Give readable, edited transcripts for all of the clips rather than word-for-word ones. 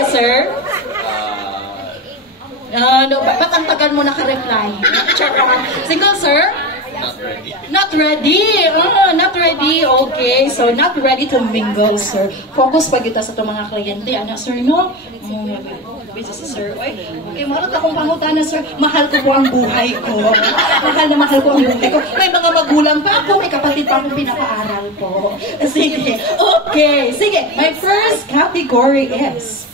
ka, sir? No, ba't ang tagal mo naka-reply? Single, sir? Not ready. Not ready. Not ready. Okay, so not ready to mingle, sir. Focus pa kita sa itong mga kliyente. Ano, sir, no? Busy si sir. Okay, marot akong pangutana, sir. Mahal ko po ang buhay ko. Mahal ko ang buhay ko. May mga magulang pa ako. May kapatid pa akong pinapaaral po. Sige. Okay. Sige. My first category is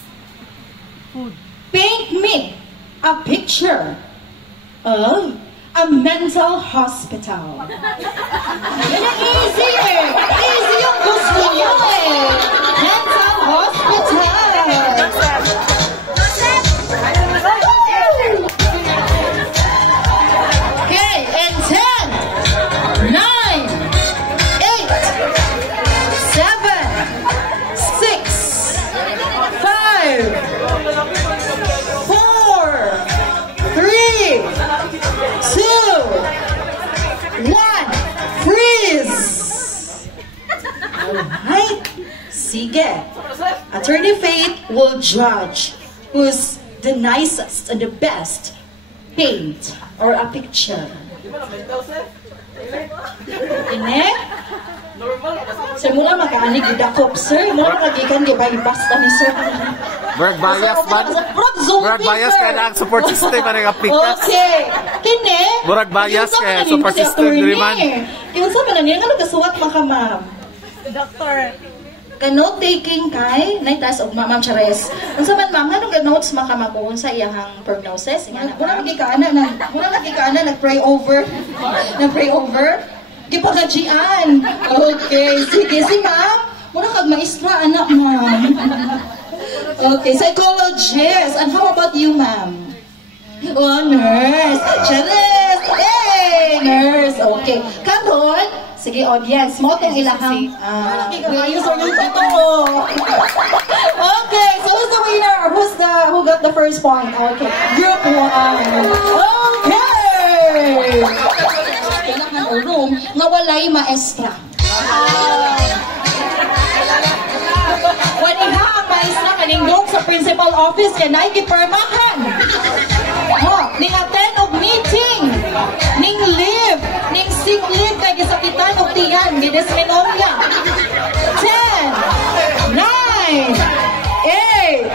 paint me a picture of a mental hospital. Easy eh. Easy yung gusto nyo eh. Mental hospital. Okay, and 10, 9, 8, 7, 6, 5, 4, 3, 2, 1, freeze! Alright, sige. Attorney Faith will judge who's the nicest and the best paint or a picture. Ine? Sir, muna makaanig idakop, sir. Muna makagikan, di ba, basta ni sir. Brag bias man. Brag bias ka na ang support system pa nga pikas. Okay. Kini? Brag bias ka support system diri man. Yung sa man niya nga nagasuwat man ka, ma'am. Doctor. Ka-note taking kay Naitas og Ma'am Chares. Unsa man ma'am, anong notes makamakuon sa iyang prognosis? Nga na, muna lagi ka ana nag-pray over. Nag-pray over. Gipagajian. Okay, sige si ma'am. Muna kag maestra anak ma'am. Okay, psychologist. And how about you, ma'am? Oh, nurse. Charis. Hey, nurse. Okay. Karon, sige, audience. Mo itong ilahang... Ayos ang yung totoo. Okay, so who's the winner? Who got the first point? Okay. Group 1. Okay! Kailangan o room na walay maestra. When iha ang maestra kanindong sa principal office kaya naikipermahan. Ning attend og meeting, ning live, ning sick leave kay gisakitan og tiyan, gidismenorya. 10, 9, 8,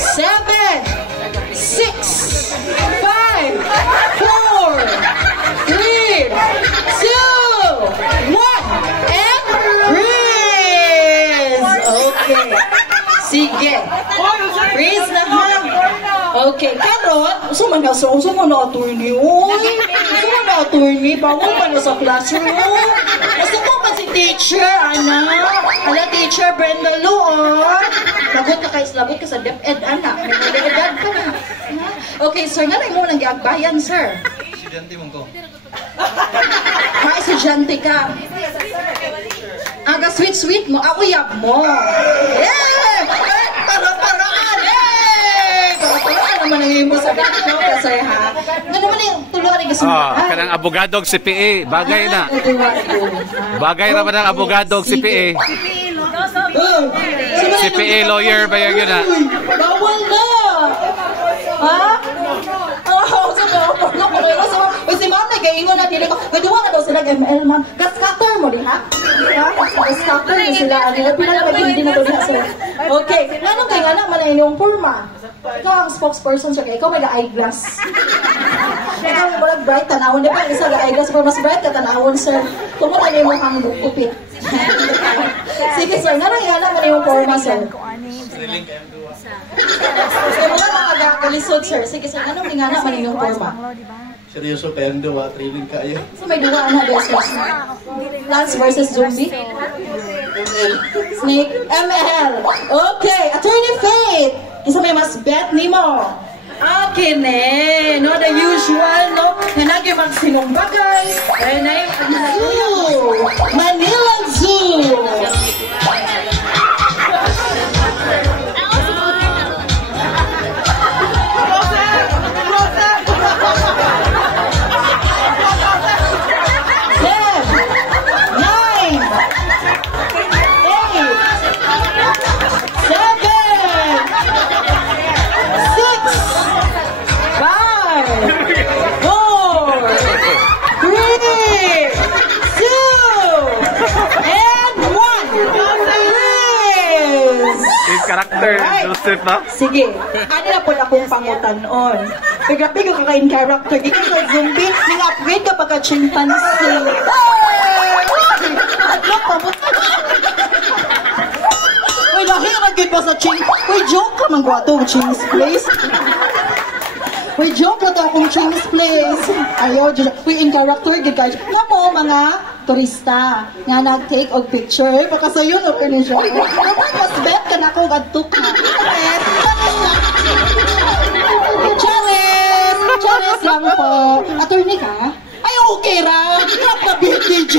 7, 6, 5, 4, 3, 2, 1, and freeze! Okay. Sige. Freeze na ha. Okay, karon, usa man na attorney, uy. Usa man na attorney, bawal man na sa classroom. Gusto ko pa si teacher, anak. Ala, teacher, Brenda Lu, lagot ka sa DepEd, anak. May edad ka na. Okay, sir, nga na mo nang giagbayan, sir. Estudyante mo ko. Estudyante ka. Aga sweet mo, uyab mo. Yeah! Para-paraan, para-paraan naman ang imo sa gato kasi ha. Nga naman yung tulungan ng kasunod. Kanang abogadog CPA, bagay na. Bagay naman ang abogadog CPA. CPA lawyer ba yun na? Bawal na! Ha? Si ma'am nag-iingon na dili ko. May duwa na daw sila ML ma'am. Gas-cutter mo din ha? Gas-cutter din sila. Pila na hindi na daw diha sir. Okay. Nanong kayo nga naman na yung forma? Ikaw ang spokesperson siya. Ikaw may ga-eyeglass. Ikaw walang bright tanawon. Di ba? Isa ga-eyeglass. Pero mas bright ka tanawon sir. Tumunan niyo mo kang kupit. Sige sir. Nanong nga naman yung forma sir? So mga nakagakalisod sir. Sige sir. Nanong nga naman yung forma? Seryoso, pero duwa, thrilling kayo. So may duwa na versus Plants versus Zombie? Snake? ML. Okay, Attorney Faith. Isa may mas bet ni mo. Okay, ne. No, the usual, no? Nanagi magsinong bagay. Zoo. Manila Zoo. karakter, Joseph, no? Sige, ano na po akong pangutanon. Grabe ka in character, di ka zombie, ning-upgrade ka pagka-chimpanzee. Ano pa mo? Uy, lahi ka mag-good pa sa ching. Uy, joke ka mang-gwato, ching's place. Uy, joke na to akong ching's place. Ayaw, uy, in character, good guys. Nga po, mga turista nga nag-take og picture. Baka sa yun, okay na siya. Kapag mas bet ka na akong adtuk na. Charis lang po. Attorney ka? Ay, okay ra. Hirap na BTJ.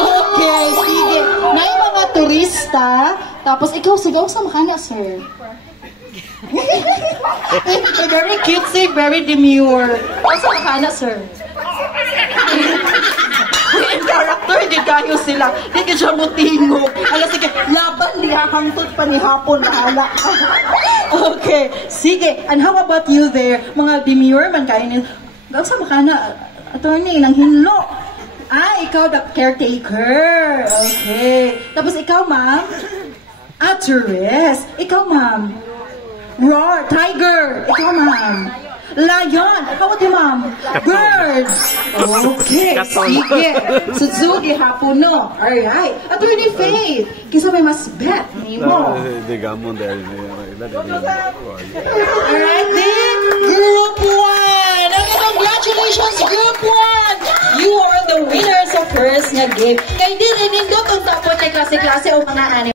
Okay, sige. May mga turista. Tapos ikaw, sigaw sa makanya, sir. Very cutesy, very demure. Sa makanya, sir. In character, di kayo sila. Di ka siya mutingog. Ala, sige, laban liha hangtod pa ni hapon. Bahala. Okay, sige. And how about you there? Mga demure man kayo niyo. Gawag sa makana, attorney, nang hinlo. Ah, ikaw the caretaker. Okay. Tapos ikaw, ma'am? Tourist. Ikaw, ma'am? Roar, tiger. Ikaw, ma'am? Lion. How about you, ma'am? Birds. Okay, sige. So, Zugi hapon, no? Alright. Attorney Faith, kisa may mas bet ni mo. Digamos dahil Alright, then, Group 1. Okay, congratulations, Group 1. You are the winners of first nga game. Kaya din, nindot ang tapon na klase-klase o mga anime.